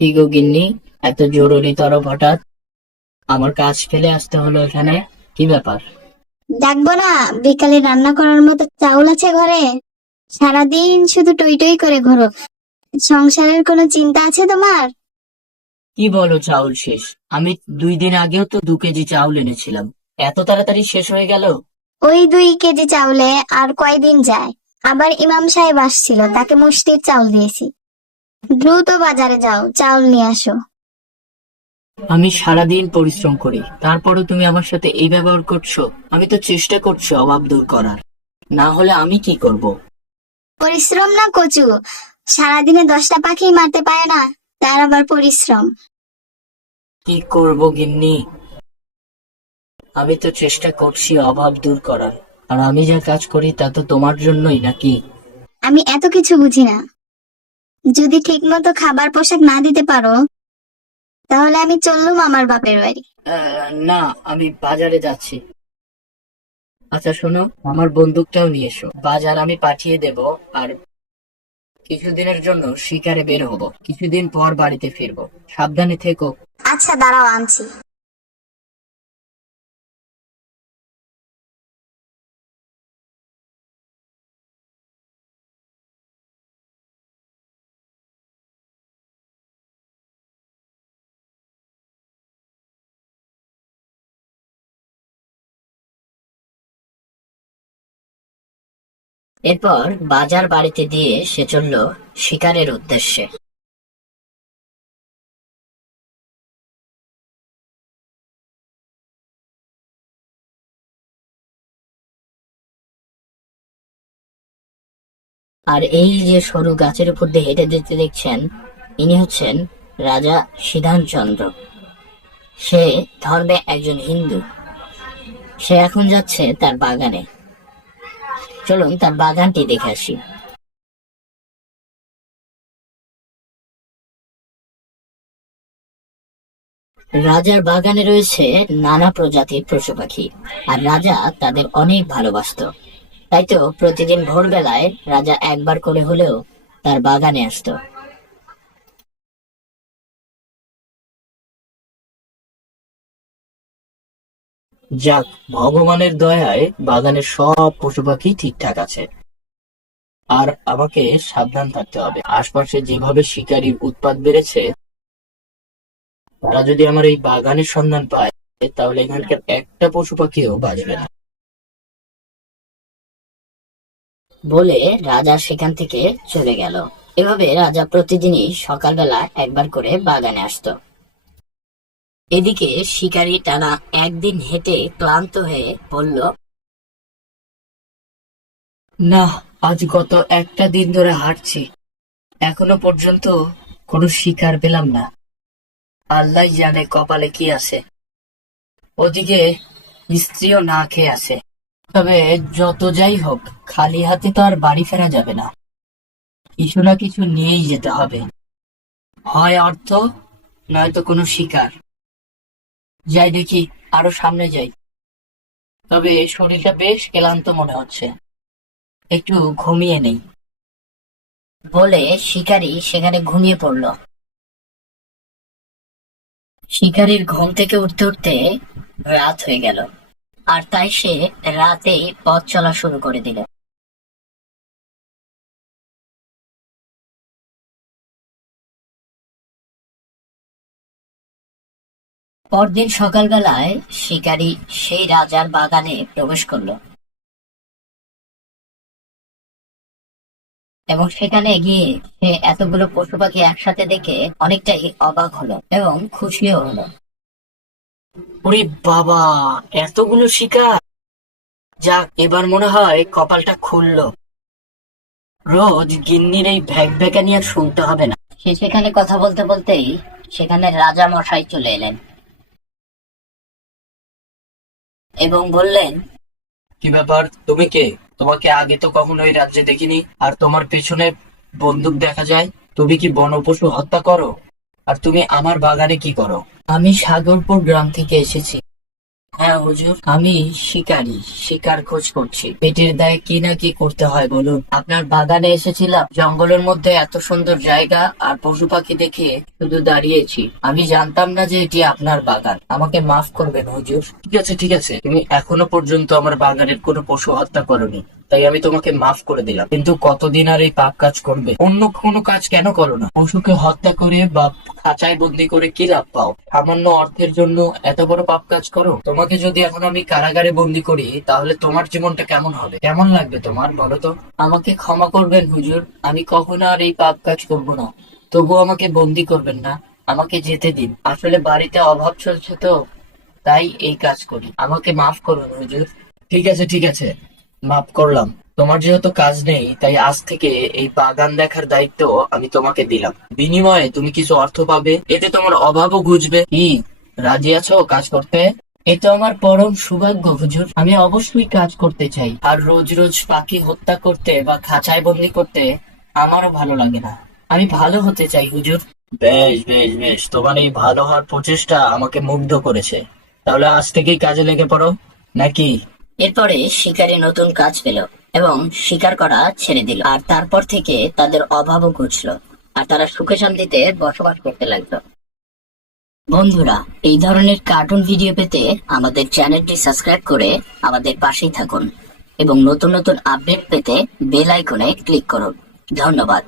কি গো গিন্নি, এত জরুরি তরফ হঠাৎ? আমার কাজ ফেলে আসতে হলো এখানে, কি ব্যাপার? ডাকবো না? বিকালে রান্না করার মতো চাউল আছে ঘরে? সারাদিন শুধু টই টই করে ঘোরো। সংসারের কোনো চিন্তা আছে তোমার? কি বলো, চাউল শেষ? আমি 2 দিন আগেও তো 2 কেজি চাউল এনেছিলাম। এত তাড়াতাড়ি শেষ হয়ে গেল? ওই 2 কেজি চাউলে আর কয়দিন যায়? আবার ইমাম সাহেব আসছিল, তাকে মুষ্টির চাউল দিয়েছি। দ্রুত বাজারে যাও, চাউল নিয়ে আসো। আমি সারাদিন পরিশ্রম করি, তারপরও তুমি আমার সাথে এই ব্যবহার করছো? আমি তো চেষ্টা করছি অভাব দূর করার, না হলে আমি কি করব? পরিশ্রম না কচু, সারাদিনে 10টা পাখি মারতে পারে না, তার আবার পরিশ্রম? কি করব গিন্নি, আমি তো চেষ্টা করছি অভাব দূর করার। আর আমি যা কাজ করি তা তো তোমার জন্যই নাকি? আমি এত কিছু বুঝি না। যদি ঠিক মতো খাবার পোশাক না দিতে পারো, তাহলে আমি চললুম আমার বাপের বাড়ি। না, আমি বাজারে যাচ্ছি। আচ্ছা শোনো, আমার বন্দুকটাও নিয়ে এসো, বাজার আমি পাঠিয়ে দেব। আর কিছুদিনের জন্য শিকারে বের হব, কিছুদিন পর বাড়িতে ফিরবো। সাবধানে থেকো। আচ্ছা, দাঁড়াও, আনছি। এরপর বাজার বাড়িতে দিয়ে সে চলল শিকারের উদ্দেশ্যে। আর এই যে সরু গাছের উপর দিয়ে হেঁটে যেতে দেখছেন, ইনি হচ্ছেন রাজা সিদ্ধান চন্দ্র। সে ধর্মে একজন হিন্দু। সে এখন যাচ্ছে তার বাগানে। চলুন তার বাগানটি দেখে আসি। রাজার বাগানে রয়েছে নানা প্রজাতির পশু পাখি, আর রাজা তাদের অনেক ভালোবাসতো। তাই তো প্রতিদিন ভোরবেলায় রাজা একবার করে হলেও তার বাগানে আসতো। যাক, ভগবানের দয়ায় বাগানের সব পশু পাখি ঠিকঠাক আছে। আর আমাকে সাবধান থাকতে হবে, আশপাশে যেভাবে শিকারীর উৎপাত বেড়েছে, তারা যদি আমার এই বাগানের সন্ধান পায়, তাহলে এখানকার একটা পশু পাখিও বাঁচবে না। বলে রাজা সেখান থেকে চলে গেল। এভাবে রাজা প্রতিদিনই সকালবেলা একবার করে বাগানে আসতো। এদিকে শিকারী টানা একদিন হেঁটে ক্লান্ত হয়ে বলল, না, আজ গত একটা দিন ধরে হাঁটছি, এখনো পর্যন্ত কোনো শিকার পেলাম না। আল্লাহ জানে কপালে কি আছে। ওদিকে স্ত্রীও না খেয়ে আছে। তবে যত যাই হোক, খালি হাতে তো আর বাড়ি ফেরা যাবে না, কিছু না কিছু নিয়েই যেতে হবে। হয় অর্থ, নয়তো কোনো শিকার। যাই দেখি, আরো সামনে যাই। তবে শরীরটা বেশ ক্লান্ত মনে হচ্ছে, একটু ঘুমিয়ে নেই। বলে শিকারী সেখানে ঘুমিয়ে পড়ল। শিকারীর ঘুম থেকে উঠতে উঠতে রাত হয়ে গেল, আর তাই সে রাতেই পথ চলা শুরু করে দিল। পরদিন সকালবেলায় শিকারী সেই রাজার বাগানে প্রবেশ করলো, এবং সেখানে গিয়ে সে এতগুলো পশু পাখি একসাথে দেখে অনেকটাই অবাক হলো এবং খুশিও হলো। ওরে বাবা, এতগুলো শিকার! যাক, এবার মনে হয় কপালটা খুললো। রোজ গিন্নির এই ভ্যাক ভ্যাকানি আর শুনতে হবে না। সে সেখানে কথা বলতে বলতেই সেখানে রাজা মশাই চলে এলেন এবং বললেন, কি ব্যাপার, তুমি কে? তোমাকে আগে তো কখনো এই রাজ্যে দেখিনি, আর তোমার পেছনে বন্দুক দেখা যায়। তুমি কি বনপশু হত্যা করো? আর তুমি আমার বাগানে কি করো? আমি সাগরপুর গ্রাম থেকে এসেছি। হ্যাঁ হুজুর, আমি শিকারী, শিকার খোঁজ করছি। পেটের দায়ে কি না কি করতে হয় বলুন। আপনার বাগানে এসেছিলাম, জঙ্গলের মধ্যে এত সুন্দর জায়গা আর পশু পাখি দেখে শুধু দাঁড়িয়েছি। আমি জানতাম না যে এটি আপনার বাগান। আমাকে মাফ করবেন হুজুর। ঠিক আছে ঠিক আছে, তুমি এখনো পর্যন্ত আমার বাগানের কোনো পশু হত্যা করোনি, তাই আমি তোমাকে মাফ করে দিলাম। কিন্তু কতদিন আর এই পাপ কাজ করবে? অন্য কোনো কাজ কেন করো না? পশুকে হত্যা করে বা খাঁচায় বন্দি করে কি লাভ পাও? সামান্য অর্থের জন্য এত বড় পাপ কাজ করো? তোমাকে যদি এখন আমি কারাগারে বন্দি করি, তাহলে তোমার জীবনটা কেমন হবে? কেমন লাগবে তোমার, বলো তো? আমাকে ক্ষমা করবেন হুজুর, আমি কখনো আর এই পাপ কাজ করবো না। তবু আমাকে বন্দি করবেন না, আমাকে যেতে দিন। আসলে বাড়িতে অভাব চলছে তো, তাই এই কাজ করি। আমাকে মাফ করুন হুজুর। ঠিক আছে ঠিক আছে, মাফ করলাম। তোমার যেহেতু কাজ নেই, তাই আজ থেকে এই বাগান দেখার দায়িত্ব আমি তোমাকে দিলাম। বিনিময়ে তুমি কিছু অর্থ পাবে, এতে তোমার অভাবও ঘুচবে। কি, রাজি আছো কাজ করতে? এ তো আমার পরম সৌভাগ্য হুজুর, আমি অবশ্যই কাজ করতে চাই। আর রোজ রোজ পাখি হত্যা করতে বা খাঁচায় বন্দি করতে আমারও ভালো লাগে না। আমি ভালো হতে চাই হুজুর। বেশ বেশ বেশ, তোমার এই ভালো হওয়ার প্রচেষ্টা আমাকে মুগ্ধ করেছে। তাহলে আজ থেকেই কাজে লেগে পড়ো, নাকি? এরপরে শিকারী নতুন কাজ পেল এবং শিকার করা ছেড়ে দিল। আর তারপর থেকে তাদের অভাবও ঘুচলো, আর তারা সুখে শান্তিতে বসবাস করতে লাগলো। বন্ধুরা, এই ধরনের কার্টুন ভিডিও পেতে আমাদের চ্যানেলটি সাবস্ক্রাইব করে আমাদের পাশেই থাকুন এবং নতুন নতুন আপডেট পেতে বেল আইকনে ক্লিক করুন। ধন্যবাদ।